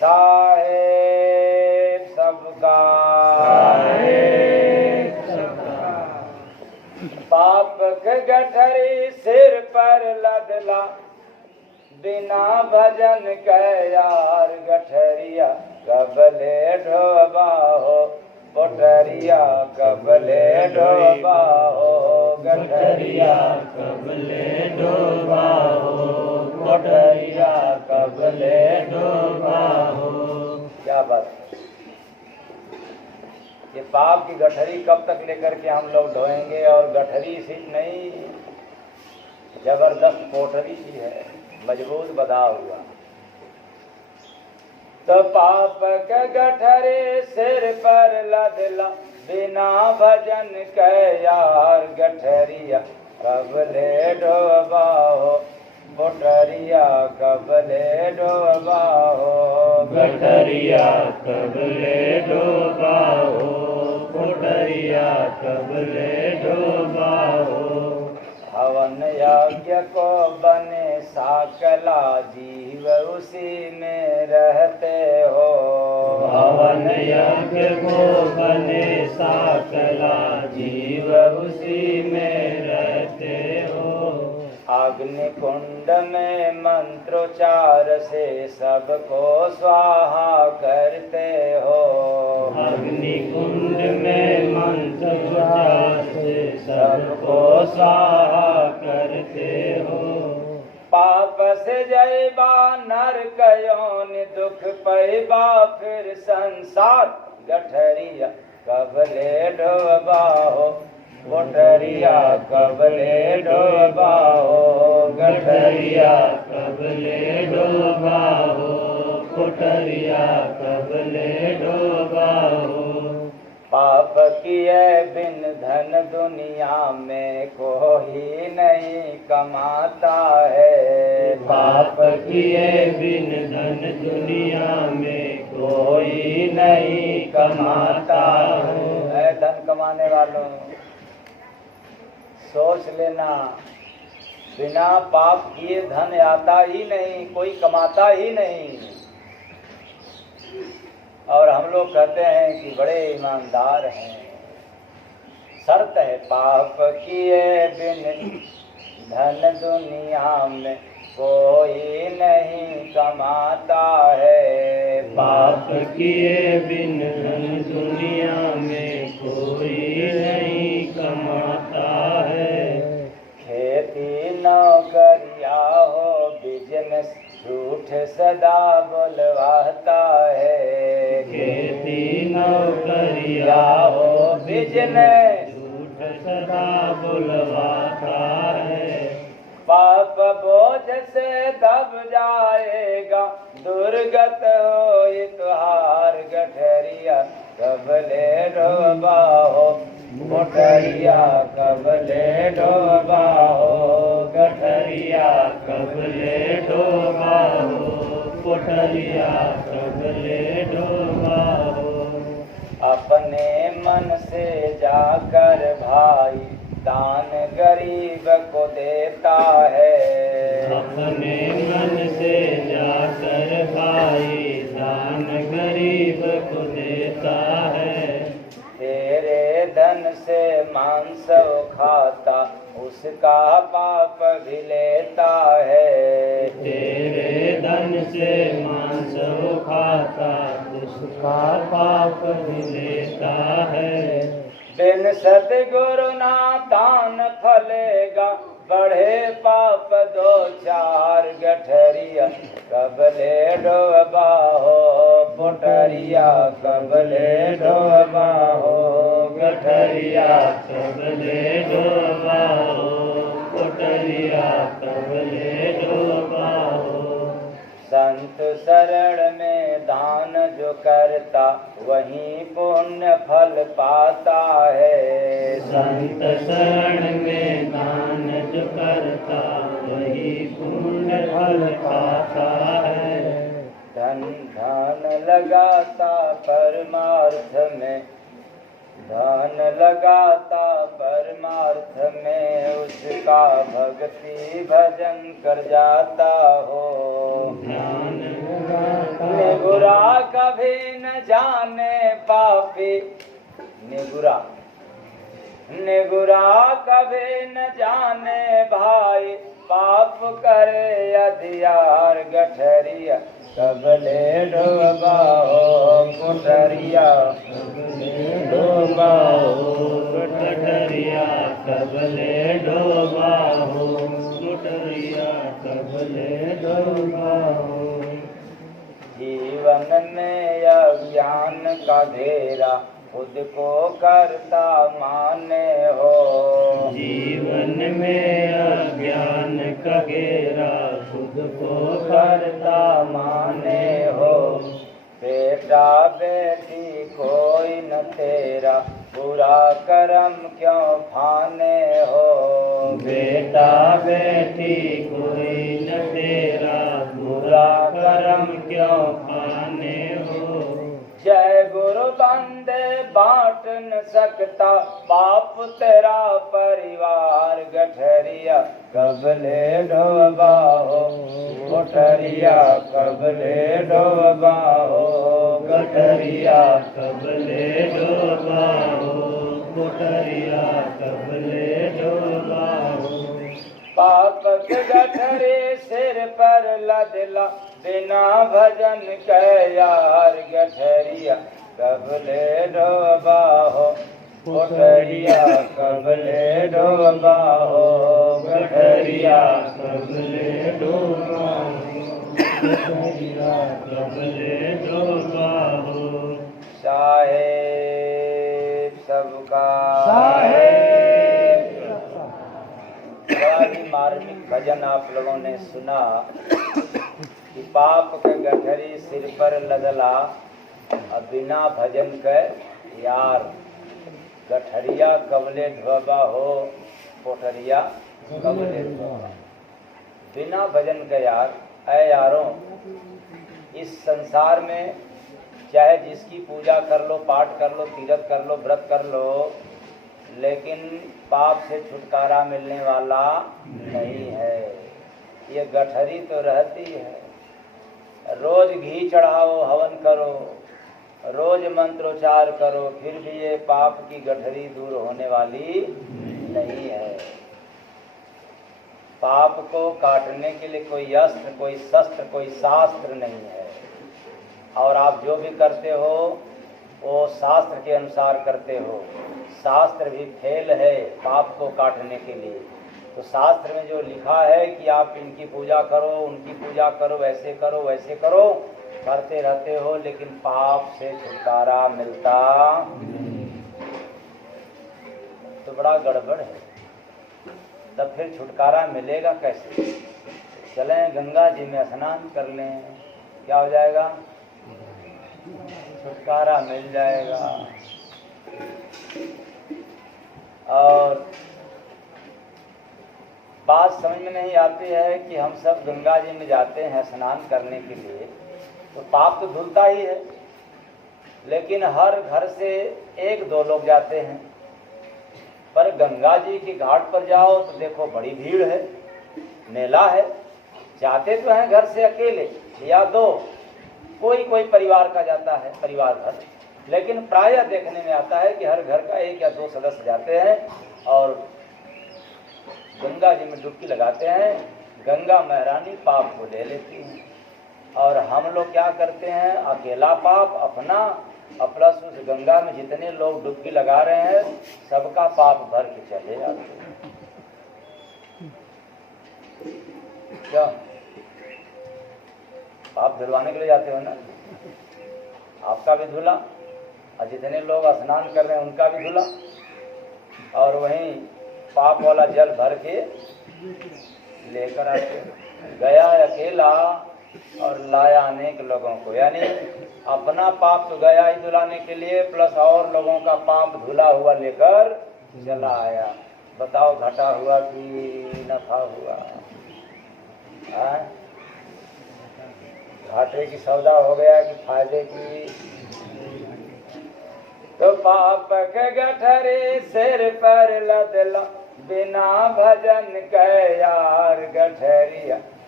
साहेब सबका पाप के गठरी सिर पर लदला बिना भजन के यार गठरिया कबले ढोबा हो पोटरिया कबले ढोबा हो गठरिया कबले ढोबा हो पोटरिया कबले ढोबा हो। क्या बात है। ये पाप की गठरी कब तक लेकर के हम लोग ढोएंगे। और गठरी सिर्फ नहीं, जबरदस्त पोटरी भी है, मजबूत बधा हुआ। तो पाप के गठरे सिर पर लदला बिना भजन के यार गठरिया कबले ढोबा हो पोटरिया कबले ढोबा हो गठरिया कबले ढोबा हो पोटरिया कबले ढोबा हो। हवन यज्ञ को बने साकला जीव उसी में रहते हो। हवन यज्ञ को बने साकला जीव उसी में रहते हो। अग्नि कुंड में मंत्रोच्चार से सबको स्वाहा करते हो। अग्नि कुंड में मंत्रोच्चार से सबको स्वाहा करते हो। पाप से जयबा नरक योनि दुख पैबा फिर संसार गठरिया कबले ढोबा हो पोटरिया कबले ढोबा हो गठरिया कबले ढोबा हो पोटरिया कबले ढोबा हो। पाप किए बिन धन दुनिया में कोई नहीं कमाता है। पाप किए बिन धन दुनिया में कोई नहीं कमाता है। धन कमाने वालों सोच लेना, बिना पाप किए धन आता ही नहीं, कोई कमाता ही नहीं। और हम लोग कहते हैं कि बड़े ईमानदार हैं। शर्त है पाप किए बिन धन दुनिया में कोई नहीं कमाता है। पाप किए बिन धन दुनिया में कोई नहीं कमाता है। खेती नौकरिया हो बिजनेस झूठ सदा बुलवाता है। खेती नौकरिया हो बिजनेस झूठ सदा बुलवाता है। पाप बोझ से दब जाएगा दुर्गत हो तुहार गठरिया कबले ढोबा हो पोटरिया कबले ढोबा हो गठरिया कबले ढोबा हो पोटरिया कबले ढोबा हो। अपने मन से जाकर भाई दान गरीब को देता है। अपने मन से जाकर भाई दान गरीब को देता है। तेरे धन से मांस खाता उसका पाप भी लेता है। तेरे धन से मांस खाता उसका पाप भी लेता है। बिन सतगुरु ना दान फलेगा बढ़े पाप दो चार गठरिया कबले ढोबा हो पोटरिया कबले ढोबा हो गठरिया कबले ढोबा हो पोटरिया कबले ढोबा हो। संत शरण में दान जो करता वही पुण्य फल पाता है। संत शरण में दान जो करता वही पुण्य फल पाता है। धन धन लगाता परमार्थ में धन लगाता परमार्थ में उसका भक्ति भजन कर जाता हो। ध्यान बुरा कभी न जाने पापी निगुरा, निगुरा कभी न जाने भाई, पाप करे अधियार गठरिया, कबले डोबाओ कुठरिया, डोबाओ गठरिया, कबले डोबाओ कुठरिया, कबले डोबाओ। जीवन में अज्ञान का घेरा, खुद को करता माने हो। जीवन में अज्ञान का घेरा, खुद को करता माने हो। बेटा बेटी कोई न तेरा, बुरा कर्म क्यों ठाने हो। बेटा बेटी कोई न तेरा, बुरा कर्म क्यों ठाने हो। जय गुरु बंदे बांट न सकता, बाप तेरा परिवार गठरिया, कबले डोबाओ कुठरिया, कबले डोबाओ गठरिया, कबले डोबाओ कुठरिया, कबले डोबाओ। पाप के गठरे सिर पर लदला, बिना भजन के यार गठरिया, कबले डोबाओ कुठरिया, कबले डोबाओ गठरिया, कबले डोबाओ गठरिया, कबले डोबाओ। साहेब सबका बड़ा ही मार्मिक भजन आप लोगों ने सुना कि पाप के गठरी सिर पर लदला, और बिना भजन के यार गठरिया, कबले ढोबा हो कोठरिया, कबले ढोबा। बिना भजन के यार, ऐ यारों, इस संसार में चाहे जिसकी पूजा कर लो, पाठ कर लो, तीरथ कर लो, व्रत कर लो, लेकिन पाप से छुटकारा मिलने वाला नहीं है। ये गठरी तो रहती है। रोज घी चढ़ाओ, हवन करो, रोज मंत्रोच्चार करो, फिर भी ये पाप की गठरी दूर होने वाली नहीं है। पाप को काटने के लिए कोई अस्त्र, कोई शस्त्र, कोई शास्त्र नहीं है। और आप जो भी करते हो वो शास्त्र के अनुसार करते हो। शास्त्र भी फेल है पाप को काटने के लिए। तो शास्त्र में जो लिखा है कि आप इनकी पूजा करो, उनकी पूजा करो, वैसे करो, वैसे करो, करते रहते हो, लेकिन पाप से छुटकारा मिलता तो बड़ा गड़बड़ है। तब फिर छुटकारा मिलेगा कैसे? चलें गंगा जी में स्नान कर लें, क्या हो जाएगा? छुटकारा मिल जाएगा। और बात समझ में नहीं आती है कि हम सब गंगा जी में जाते हैं स्नान करने के लिए, तो पाप तो धुलता ही है, लेकिन हर घर से एक दो लोग जाते हैं। पर गंगा जी के घाट पर जाओ तो देखो बड़ी भीड़ है, मेला है। जाते तो हैं घर से अकेले या दो, कोई कोई परिवार का जाता है, परिवार भर, लेकिन प्रायः देखने में आता है कि हर घर का एक या दो सदस्य जाते हैं और गंगा जी में डुबकी लगाते हैं। गंगा महारानी पाप को ले लेती हैं। और हम लोग क्या करते हैं? अकेला पाप अपना, प्लस उस गंगा में जितने लोग डुबकी लगा रहे हैं सबका पाप भर के चले जाते हैं। क्या पाप धुलवाने के लिए जाते हो ना? आपका भी धुला और जितने लोग स्नान कर रहे हैं उनका भी धुला, और वहीं पाप वाला जल भर के लेकर आते। गया अकेला और लाया अनेक लोगों को, यानी अपना पाप तो गया ही धुलाने के लिए, प्लस और लोगों का पाप धुला हुआ लेकर चला आया। बताओ घाटा हुआ कि नफा हुआ? घाटे की सौदा हो गया कि फायदे की? तो पाप के गठरी सिर पर लदला, बिना भजन के यार गठरिया,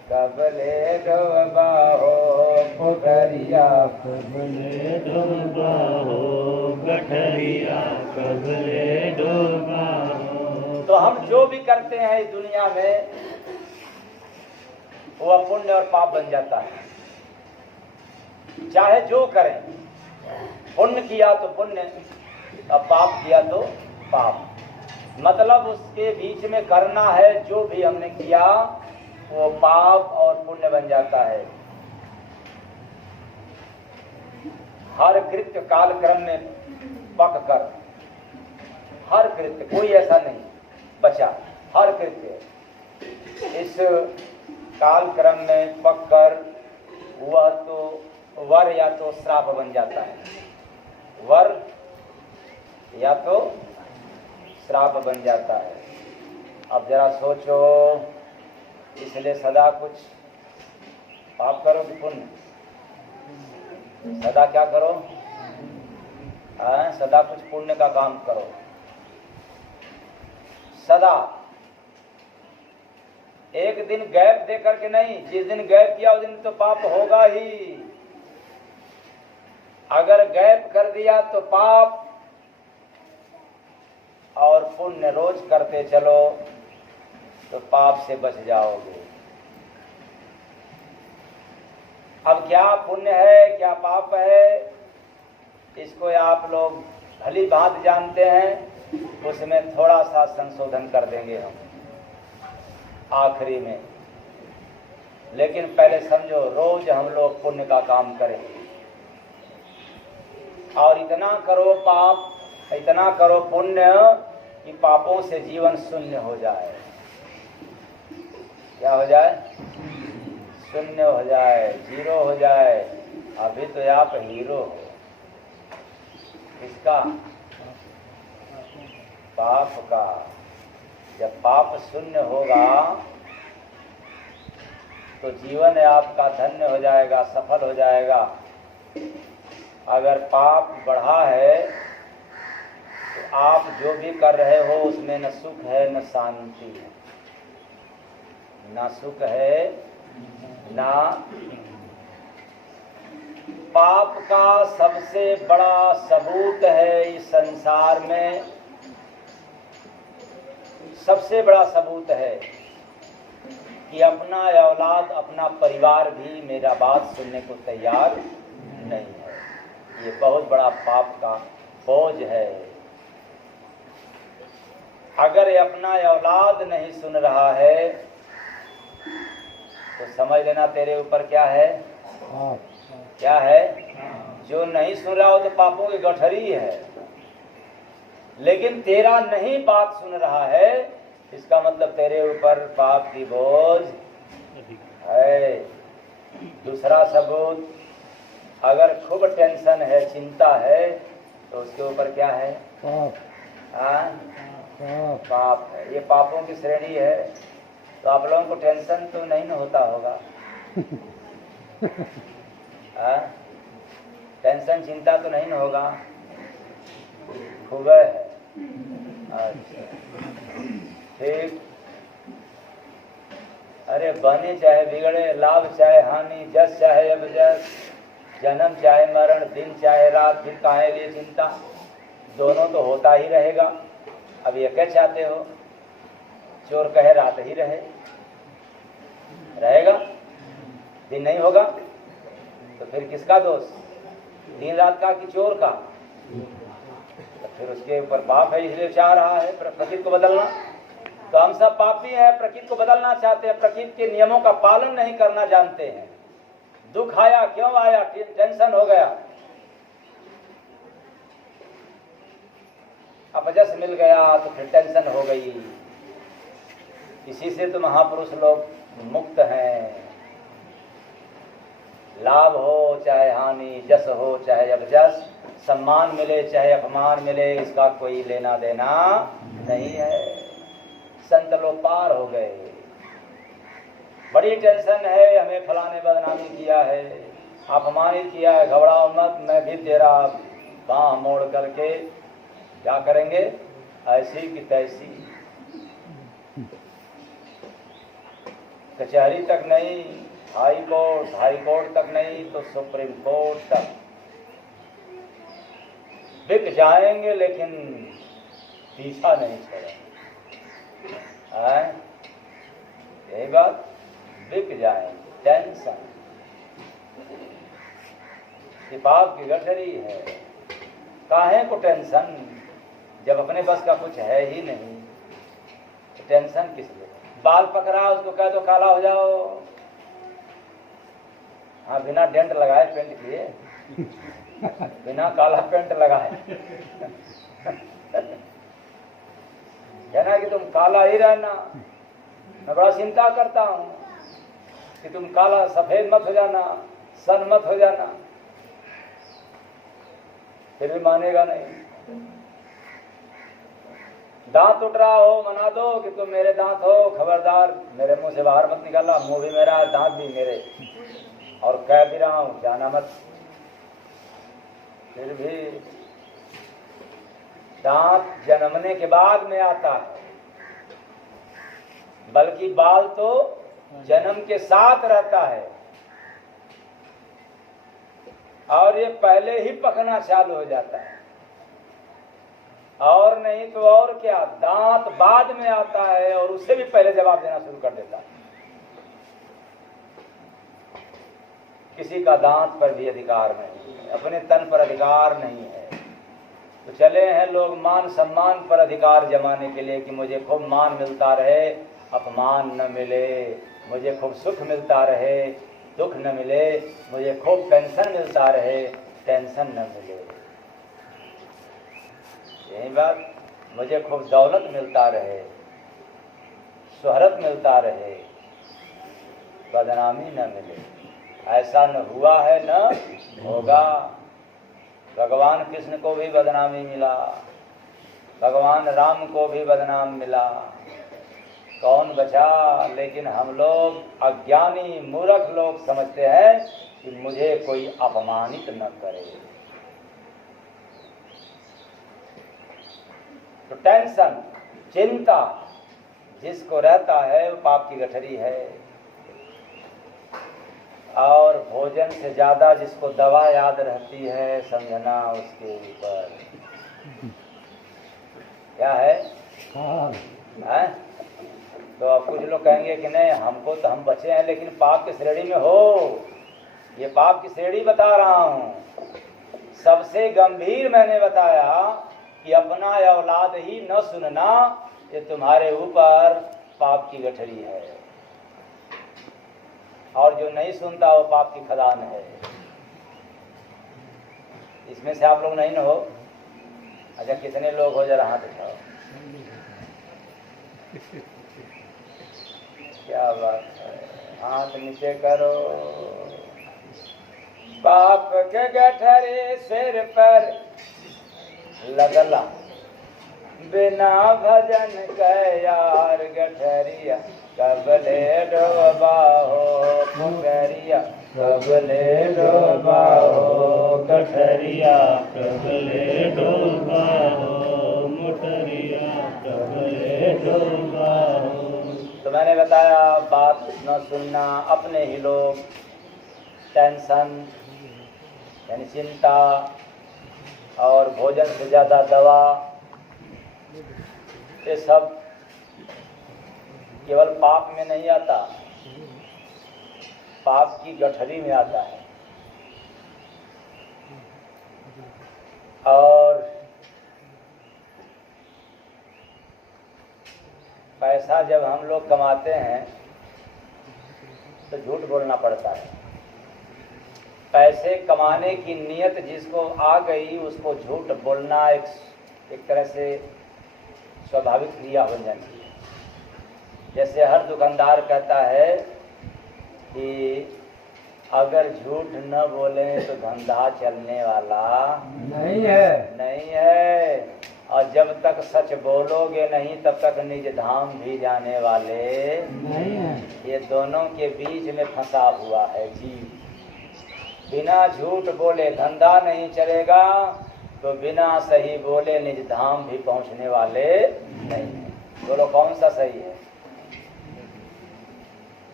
कबले डोबा हो पोखरिया कबले डोबा हो गठरिया कबले डोबा हो। तो हम जो भी करते हैं इस दुनिया में वो पुण्य और पाप बन जाता है। चाहे जो करें, पुण्य किया तो पुण्य और पाप किया तो पाप, मतलब उसके बीच में करना है। जो भी हमने किया वो पाप और पुण्य बन जाता है। हर कृत्य कालक्रम में पक कर, हर कृत्य, कोई ऐसा नहीं बचा, हर कृत्य इस कालक्रम में पक कर वह तो वर या तो श्राप बन जाता है, वर या तो श्राप बन जाता है। अब जरा सोचो, इसलिए सदा कुछ पाप करो कि पुण्य? सदा क्या करो? सदा कुछ पुण्य का काम करो, सदा। एक दिन गैप दे करके नहीं, जिस दिन गैप किया उस दिन तो पाप होगा ही। अगर गैप कर दिया तो पाप, और पुण्य रोज करते चलो तो पाप से बच जाओगे। अब क्या पुण्य है क्या पाप है, इसको आप लोग भली भांति जानते हैं, उसमें थोड़ा सा संशोधन कर देंगे हम आखिरी में। लेकिन पहले समझो, रोज हम लोग पुण्य का काम करें और इतना करो पाप, इतना करो पुण्य कि पापों से जीवन शून्य हो जाए। क्या हो जाए? शून्य हो जाए, जीरो हो जाए। अभी तो आप हीरो हो। किसका? पाप का। जब पाप शून्य होगा तो जीवन आपका धन्य हो जाएगा, सफल हो जाएगा। अगर पाप बढ़ा है तो आप जो भी कर रहे हो उसमें न सुख है न शांति है, न सुख है न। पाप का सबसे बड़ा सबूत है इस संसार में, सबसे बड़ा सबूत है कि अपना औलाद, अपना परिवार भी मेरा बात सुनने को तैयार नहीं है। ये बहुत बड़ा पाप का बोझ है। अगर ये अपना औलाद नहीं सुन रहा है तो समझ लेना तेरे ऊपर क्या है? क्या है? जो नहीं सुन रहा हो तो पापों की गठरी है। लेकिन तेरा नहीं बात सुन रहा है, इसका मतलब तेरे ऊपर पाप की बोझ है। दूसरा सबूत, अगर खूब टेंशन है, चिंता है, तो उसके ऊपर क्या है? पाप है। ये पापों की श्रेणी है। तो आप लोगों को टेंशन तो नहीं न होता होगा? टेंशन चिंता तो नहीं न होगा? खूब है। अच्छा, ठीक। अरे बने चाहे बिगड़े, लाभ चाहे हानि, जस चाहे अबजस, जन्म चाहे मरण, दिन चाहे रात, फिर काहे लिए चिंता? दोनों तो होता ही रहेगा। अब ये क्या चाहते हो? चोर कहे रात ही रहे, रहेगा? दिन नहीं होगा तो फिर किसका दोष? दिन रात का कि चोर का? तो फिर उसके ऊपर पाप है, इसलिए चाह रहा है प्रकृति को बदलना। तो हम सब पापी हैं, प्रकृति को बदलना चाहते हैं, प्रकृति के नियमों का पालन नहीं करना जानते हैं। दुख आया, क्यों आया? टेंशन हो गया, अपजस मिल गया तो फिर टेंशन हो गई। इसी से तो महापुरुष लोग मुक्त हैं। लाभ हो चाहे हानि, जस हो चाहे अपजस, सम्मान मिले चाहे अपमान मिले, इसका कोई लेना देना नहीं है। संत लोग पार हो गए। बड़ी टेंशन है, हमें फलाने बदनामी किया है, अपमानित किया है, घबराओ मत, मैं भी तेरा बाँह मोड़ करके क्या करेंगे? ऐसी की तैसी। कचहरी तक नहीं, हाई कोर्ट तक नहीं तो सुप्रीम कोर्ट तक बिक जाएंगे, लेकिन पीछा नहीं छोड़ेंगे। यही बात, बिक जाएंगे। टेंशन कि पाप की गठरी है, काहे को टेंशन जब अपने बस का कुछ है ही नहीं, तो टेंशन किस लिए? बाल पकड़ा उसको कह दो काला हो जाओ, हाँ बिना डेंट लगाए पेंट किए, बिना काला पेंट लगाए कहना कि तुम काला ही रहना, मैं बड़ा चिंता करता हूं कि तुम काला सफेद मत हो जाना, सन मत हो जाना, फिर भी मानेगा नहीं। दांत उठ रहा हो, मना दो कि तुम मेरे दांत हो, खबरदार मेरे मुंह से बाहर मत निकालना, मुंह भी मेरा दांत भी मेरे, और कह भी रहा हूं जाना मत, फिर भी दांत जन्मने के बाद में आता है, बल्कि बाल तो जन्म के साथ रहता है, और ये पहले ही पकना चालू हो जाता है। और नहीं तो और क्या, दांत बाद में आता है और उससे भी पहले जवाब देना शुरू कर देता है। किसी का दांत पर भी अधिकार नहीं है, अपने तन पर अधिकार नहीं है, तो चले हैं लोग मान सम्मान पर अधिकार जमाने के लिए कि मुझे खूब मान मिलता रहे, अपमान न मिले, मुझे खूब सुख मिलता रहे, दुख न मिले, मुझे खूब पेंशन मिलता रहे, टेंशन न मिले। यही बात, मुझे खूब दौलत मिलता रहे, शोहरत मिलता रहे, बदनामी न मिले। ऐसा न हुआ है न होगा। भगवान कृष्ण को भी बदनामी मिला, भगवान राम को भी बदनाम मिला, कौन बचा? लेकिन हम लोग अज्ञानी मूर्ख लोग समझते हैं कि मुझे कोई अपमानित न करे। तो टेंशन, चिंता जिसको रहता है वो पाप की गठरी है। और भोजन से ज्यादा जिसको दवा याद रहती है, समझना उसके ऊपर क्या है? हैं? तो अब कुछ लोग कहेंगे कि नहीं हमको तो हम बचे हैं, लेकिन पाप की श्रेणी में हो। ये पाप की श्रेणी बता रहा हूं। सबसे गंभीर मैंने बताया कि अपना औलाद ही न सुनना, ये तुम्हारे ऊपर पाप की गठरी है, और जो नहीं सुनता वो पाप की खदान है। इसमें से आप लोग नहीं न हो? अच्छा कितने लोग हो, जरा हाथ उठाओ। क्या बात है, हाथ नीचे करो। पाप के गठरी सिर पर लगला, बिना भजन के यार गठरिया, कबले डोबा हो पुकरिया, कबले डोबा हो गठरिया, कबले डोबा हो मोटरिया, कबले डोबा हो। तो मैंने बताया बात न सुनना, अपने ही लोग, टेंशन यानी चिंता, और भोजन से ज्यादा दवा, ये सब केवल पाप में नहीं आता, पाप की गठरी में आता है। और पैसा जब हम लोग कमाते हैं तो झूठ बोलना पड़ता है। पैसे कमाने की नीयत जिसको आ गई उसको झूठ बोलना एक तरह से स्वाभाविक क्रिया बन जाती है। जैसे हर दुकानदार कहता है कि अगर झूठ न बोले तो धंधा चलने वाला नहीं है, और जब तक सच बोलोगे नहीं तब तक निज धाम भी जाने वाले नहीं है। ये दोनों के बीच में फंसा हुआ है जी। बिना झूठ बोले धंधा नहीं चलेगा, तो बिना सही बोले निज धाम भी पहुंचने वाले नहीं है। बोलो कौन सा सही है?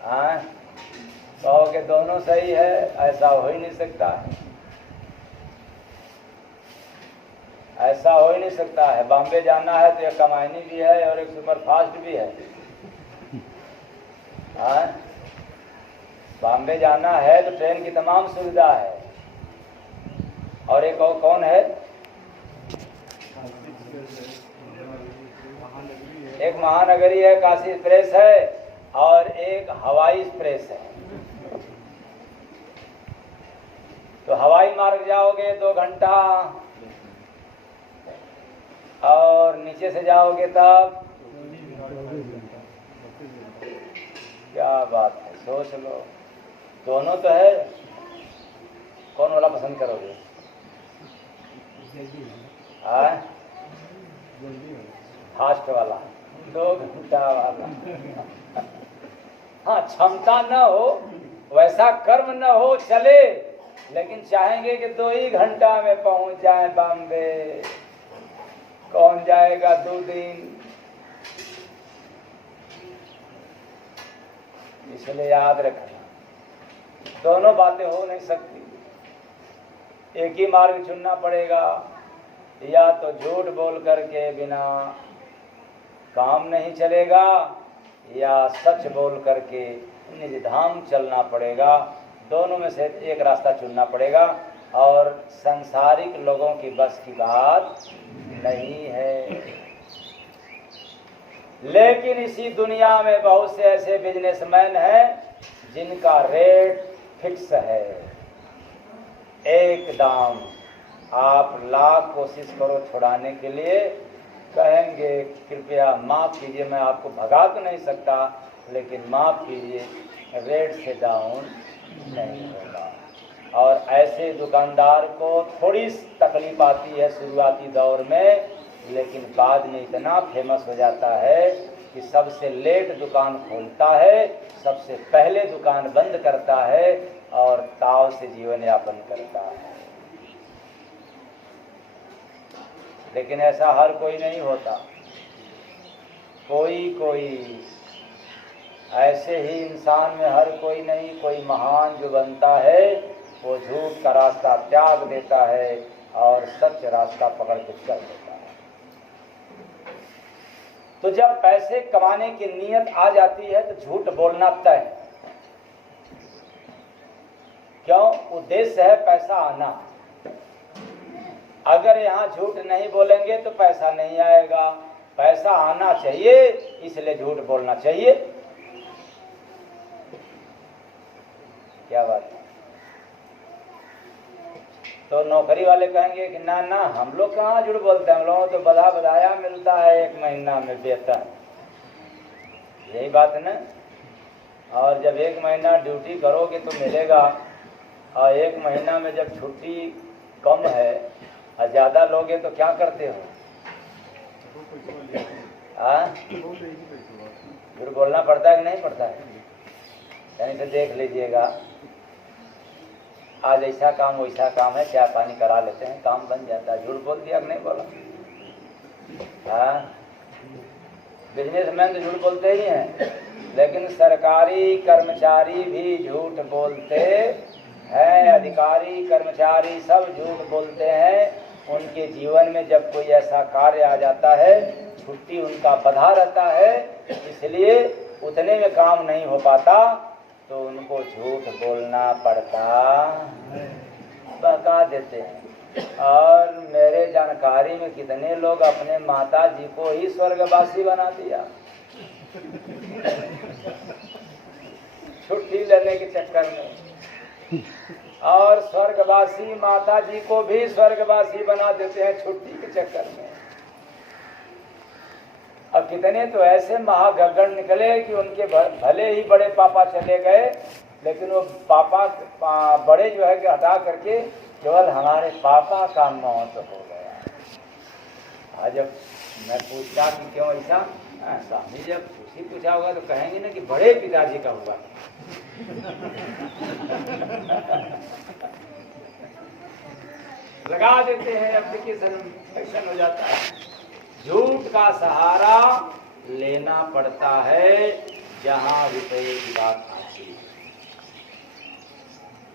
हाँ, कहो कि दोनों सही है, ऐसा हो ही नहीं सकता है। ऐसा हो ही नहीं सकता है। बॉम्बे जाना है तो एक कमायनी भी है और एक सुपरफास्ट भी है। हाँ, बॉम्बे जाना है तो ट्रेन की तमाम सुविधा है। और एक और कौन है? एक महानगरी है, काशी एक्सप्रेस है, और एक हवाई एक्सप्रेस है। तो हवाई मार्ग जाओगे 2 घंटा, और नीचे से जाओगे तब क्या बात है, सोच लो। दोनों तो है, कौन वाला पसंद करोगे? फास्ट वाला, 2 घंटा वाला। हाँ, क्षमता न हो, वैसा कर्म न हो चले, लेकिन चाहेंगे कि 2 ही घंटा में पहुंच जाए बॉम्बे। कौन जाएगा 2 दिन? इसलिए याद रखना, दोनों बातें हो नहीं सकती। एक ही मार्ग चुनना पड़ेगा, या तो झूठ बोल करके बिना काम नहीं चलेगा, या सच बोल करके निज धाम चलना पड़ेगा। दोनों में से एक रास्ता चुनना पड़ेगा, और सांसारिक लोगों की बस की बात नहीं है। लेकिन इसी दुनिया में बहुत से ऐसे बिजनेसमैन हैं जिनका रेट फिक्स है, एक दाम। आप लाख कोशिश करो छुड़ाने के लिए, कहेंगे कृपया माफ़ कीजिए, मैं आपको भगा तो नहीं सकता, लेकिन माफ़ कीजिए, रेट से डाउन नहीं होगा। और ऐसे दुकानदार को थोड़ी तकलीफ आती है शुरुआती दौर में, लेकिन बाद में इतना फेमस हो जाता है कि सबसे लेट दुकान खोलता है, सबसे पहले दुकान बंद करता है, और ताव से जीवन यापन करता है। लेकिन ऐसा हर कोई नहीं होता। कोई ऐसे ही इंसान में हर कोई नहीं, कोई महान जो बनता है वो झूठ का रास्ता त्याग देता है और सच रास्ता पकड़ के चल देता है। तो जब पैसे कमाने की नीयत आ जाती है तो झूठ बोलना तय है। क्यों? उद्देश्य है पैसा आना। अगर यहाँ झूठ नहीं बोलेंगे तो पैसा नहीं आएगा। पैसा आना चाहिए, इसलिए झूठ बोलना चाहिए। क्या बात है? तो नौकरी वाले कहेंगे कि ना ना, हम लोग कहाँ झूठ बोलते हैं, हम लोगों तो बधाया मिलता है 1 महीना में वेतन। यही बात है ना। और जब 1 महीना ड्यूटी करोगे तो मिलेगा, और 1 महीना में जब छुट्टी कम है और ज़्यादा लोगे तो क्या करते हो? झूठ बोलना पड़ता है कि नहीं पड़ता है? यानी तो देख लीजिएगा, आज ऐसा काम वैसा काम है, चाय पानी करा लेते हैं, काम बन जाता है। झूठ बोल दिया कि नहीं बोला? हाँ, बिजनेसमैन तो झूठ बोलते ही हैं, लेकिन सरकारी कर्मचारी भी झूठ बोलते हैं, अधिकारी कर्मचारी सब झूठ बोलते हैं। उनके जीवन में जब कोई ऐसा कार्य आ जाता है, छुट्टी उनका बधा रहता है, इसलिए उतने में काम नहीं हो पाता, तो उनको झूठ बोलना पड़ता, बहका देते हैं। और मेरे जानकारी में कितने लोग अपने माता जी को ही स्वर्गवासी बना दिया छुट्टी लेने के चक्कर में। और स्वर्गवासी माता जी को भी स्वर्गवासी बना देते हैं छुट्टी के चक्कर में। अब कितने तो ऐसे महागगन निकले कि उनके भले ही बड़े पापा चले गए, लेकिन वो पापा बड़े जो है कि हटा करके केवल हमारे पापा का मौत हो गया। आज जब मैं पूछता कि क्यों ऐसा, स्वामी जब उसी पूछा होगा तो कहेंगे ना कि बड़े पिताजी का हुआ। लगा देते हैं एप्लीकेशन, एक्शन हो जाता है। झूठ का सहारा लेना पड़ता है जहां रुपये की बात आए।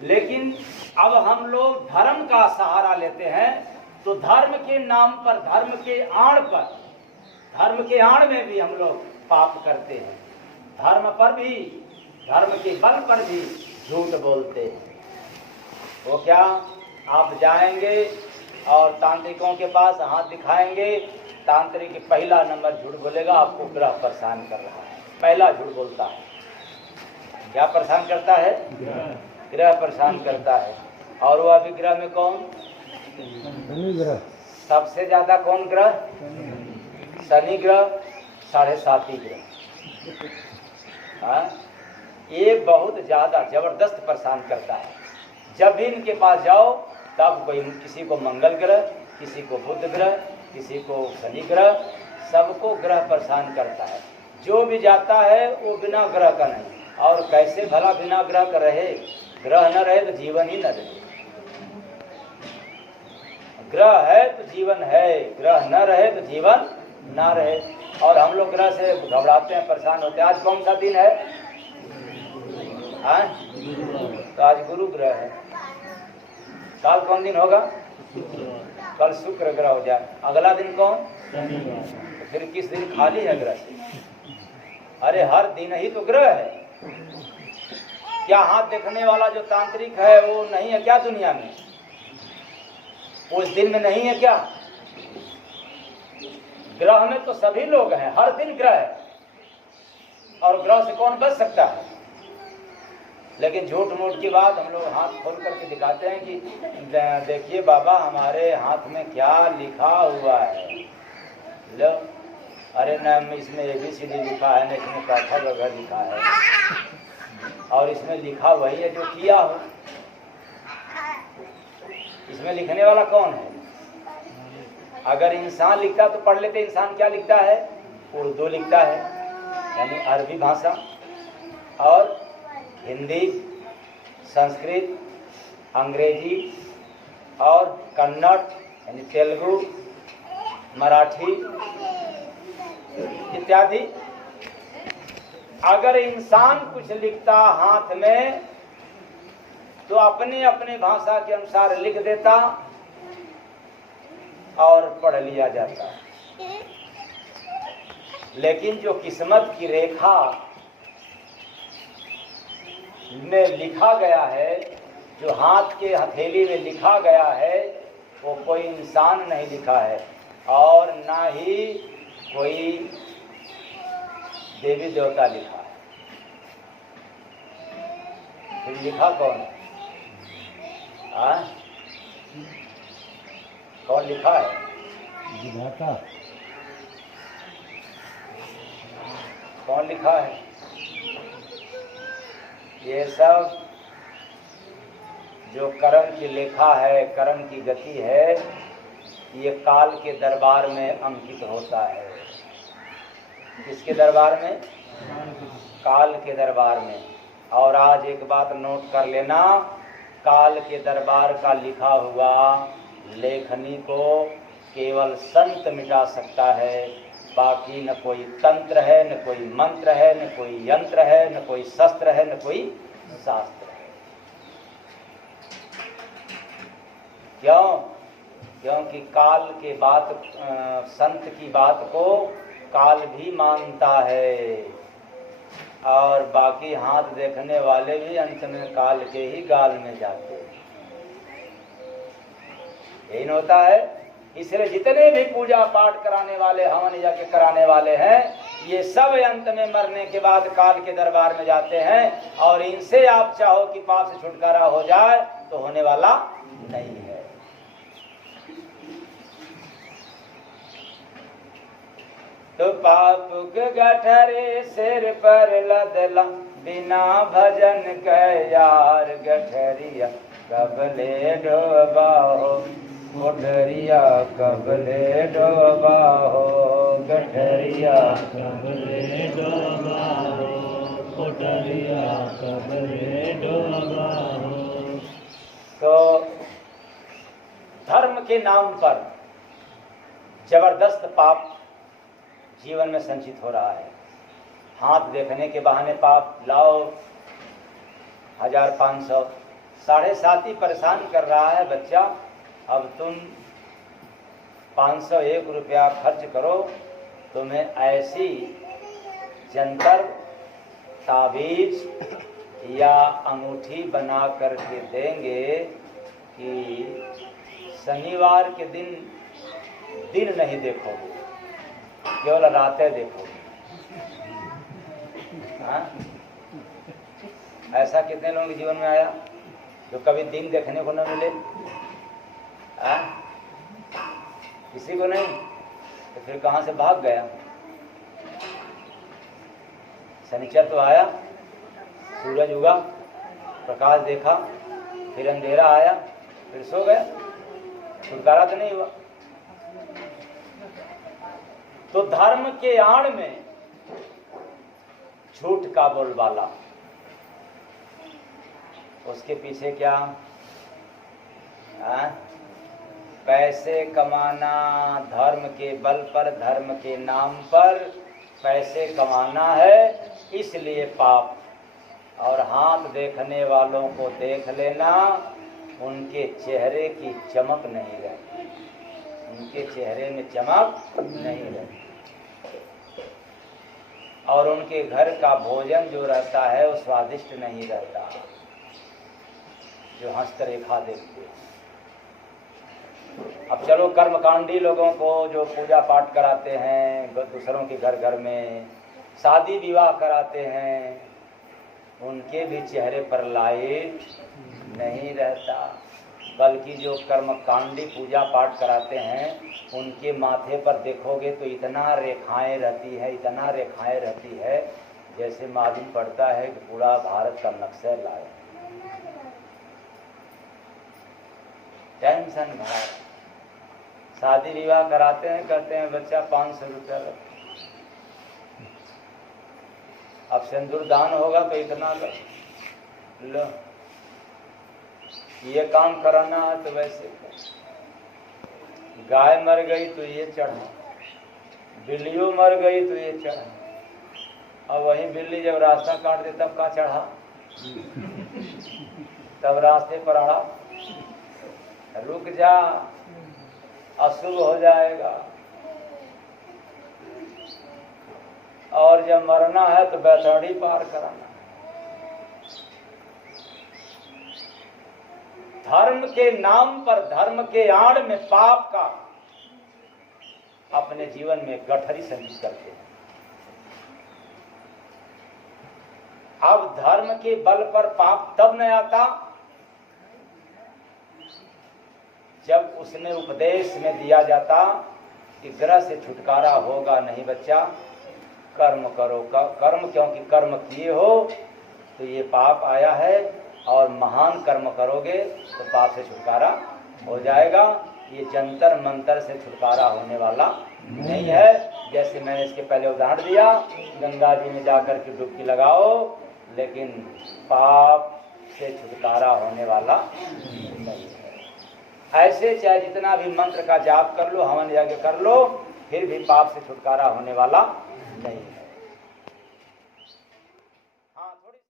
लेकिन अब हम लोग धर्म का सहारा लेते हैं, तो धर्म के नाम पर, धर्म के आड़ पर, धर्म के आड़ में भी हम लोग पाप करते हैं। धर्म पर भी, धर्म के बल पर भी झूठ बोलते हैं। वो क्या, आप जाएंगे और तांत्रिकों के पास हाथ दिखाएंगे, तांत्रिक पहला नंबर झूठ बोलेगा, आपको ग्रह परेशान कर रहा है, पहला झूठ बोलता है। क्या परेशान करता है? ग्रह परेशान करता है। और वह भी ग्रह में कौन? ग्रह सबसे ज्यादा कौन ग्रह? शनि ग्रह, 7.5 ग्रह। हाँ, ये बहुत ज्यादा जबरदस्त परेशान करता है। जब भी इनके पास जाओ तब कोई, किसी को मंगल ग्रह, किसी को बुध ग्रह, किसी को शनि ग्रह, सबको ग्रह परेशान करता है। जो भी जाता है वो बिना ग्रह का नहीं। और कैसे भला बिना ग्रह का रहे? ग्रह न रहे तो जीवन ही न रहे। ग्रह है तो जीवन है, ग्रह न रहे तो जीवन ना रहे। और हम लोग ग्रह से घबराते हैं, परेशान होते हैं। आज कौन सा दिन है? तो आज गुरु ग्रह है। कल कौन दिन होगा? कल शुक्र ग्रह हो जाए। अगला दिन कौन? तो फिर किस दिन खाली है ग्रह से? अरे हर दिन ही तो ग्रह है। क्या हाथ देखने वाला जो तांत्रिक है वो नहीं है क्या दुनिया में? उस दिन में नहीं है क्या? ग्रह में तो सभी लोग हैं, हर दिन ग्रह है। और ग्रह से कौन बच सकता है? लेकिन झूठ मूठ की बात हम लोग हाथ खोल करके दिखाते हैं कि देखिए बाबा हमारे हाथ में क्या लिखा हुआ है। लो, अरे न इसमें ABCD लिखा है, न इसमें पैसा वगैरह लिखा है, और इसमें लिखा वही है जो किया हो। इसमें लिखने वाला कौन है? अगर इंसान लिखता तो पढ़ लेते। इंसान क्या लिखता है? उर्दू लिखता है, यानी अरबी भाषा, और हिंदी, संस्कृत, अंग्रेजी और कन्नड़ यानी तेलुगु, मराठी इत्यादि। अगर इंसान कुछ लिखता हाथ में तो अपनी अपनी भाषा के अनुसार लिख देता और पढ़ लिया जाता। लेकिन जो किस्मत की रेखा में लिखा गया है, जो हाथ के हथेली में लिखा गया है, वो कोई इंसान नहीं लिखा है और ना ही कोई देवी देवता लिखा है। फिर लिखा कौन है? कौन लिखा है? विधाता। कौन लिखा है? ये सब जो कर्म की लेखा है, कर्म की गति है, ये काल के दरबार में अंकित होता है। किसके दरबार में? काल के दरबार में। और आज एक बात नोट कर लेना, काल के दरबार का लिखा हुआ लेखनी को केवल संत मिटा सकता है। बाकी न कोई तंत्र है, न कोई मंत्र है, न कोई यंत्र है, न कोई शस्त्र है, न कोई शास्त्र है। क्यों? क्योंकि काल के बात, संत की बात को काल भी मानता है, और बाकी हाथ देखने वाले भी अंत में काल के ही गाल में जाते हैं। यही होता है। इसलिए जितने भी पूजा पाठ कराने वाले, हवन यज्ञ कराने वाले हैं, ये सब अंत में मरने के बाद काल के दरबार में जाते हैं। और इनसे आप चाहो कि पाप से छुटकारा हो जाए तो होने वाला नहीं है। तो पाप के गठरे सिर पर लदला, बिना भजन के यार गठरिया कबले डोबा हो, गठरिया कबले डोबा हो, गठरिया कबले डोबा हो, गठरिया कबले डोबा हो। तो धर्म के नाम पर जबरदस्त पाप जीवन में संचित हो रहा है। हाथ देखने के बहाने पाप लाओ 1500, 7.5 ही परेशान कर रहा है, बच्चा अब तुम 501 रुपया खर्च करो, तुम्हें ऐसी जंतर ताबीज या अंगूठी बना करके देंगे कि शनिवार के दिन नहीं देखोगे, केवल रातें देखोगे। हाँ? ऐसा कितने लोगों के जीवन में आया जो कभी दिन देखने को न मिले? हाँ? किसी को नहीं, तो फिर कहाँ से भाग गया? शनिचर तो आया, सूरज उगा, प्रकाश देखा, फिर अंधेरा आया, फिर सो गया, छुटकारा तो नहीं हुआ। तो धर्म के आड़ में झूठ का बोलबाला, उसके पीछे क्या? पैसे कमाना, धर्म के बल पर, धर्म के नाम पर पैसे कमाना है, इसलिए पाप। और हाथ देखने वालों को देख लेना, उनके चेहरे की चमक नहीं रहती, उनके चेहरे में चमक नहीं रहती। और उनके घर का भोजन जो रहता है वो स्वादिष्ट नहीं रहता, जो हस्तरेखा देखते हैं। अब चलो कर्मकांडी लोगों को जो पूजा पाठ कराते हैं, दूसरों के घर घर में शादी विवाह कराते हैं, उनके भी चेहरे पर लाइट नहीं रहता, बल्कि जो कर्मकांडी पूजा पाठ कराते हैं उनके माथे पर देखोगे तो इतना रेखाएं रहती है, इतना रेखाएं रहती है, जैसे मालूम पड़ता है कि पूरा भारत का नक्शा लाए। टेंशन भरा। शादी विवाह कराते हैं, कहते हैं बच्चा 500 रुपया लो, अब सिंदूर दान होगा तो इतना लो, ये काम कराना है तो वैसे, गाय मर गई तो ये चढ़ा, बिल्लियों मर गई तो ये चढ़ा। अब वही बिल्ली जब रास्ता काट दे तब का चढ़ा, तब रास्ते पर अड़ा, रुक जा, अशुभ हो जाएगा। और जब मरना है तो बैतरणी पार कराना। धर्म के नाम पर, धर्म के आड़ में पाप का अपने जीवन में गठरी संचित करते हैं। अब धर्म के बल पर पाप तब न आता जब उसने उपदेश में दिया जाता कि ग्रह से छुटकारा होगा नहीं बच्चा, कर्म करो, कर्म, क्योंकि कर्म किए हो तो ये पाप आया है, और महान कर्म करोगे तो पाप से छुटकारा हो जाएगा। ये जंतर मंतर से छुटकारा होने वाला नहीं है। जैसे मैंने इसके पहले उदाहरण दिया, गंगा जी में जाकर के डुबकी लगाओ, लेकिन पाप से छुटकारा होने वाला नहीं है। ऐसे चाहे जितना भी मंत्र का जाप कर लो, हवन यज्ञ कर लो, फिर भी पाप से छुटकारा होने वाला नहीं है।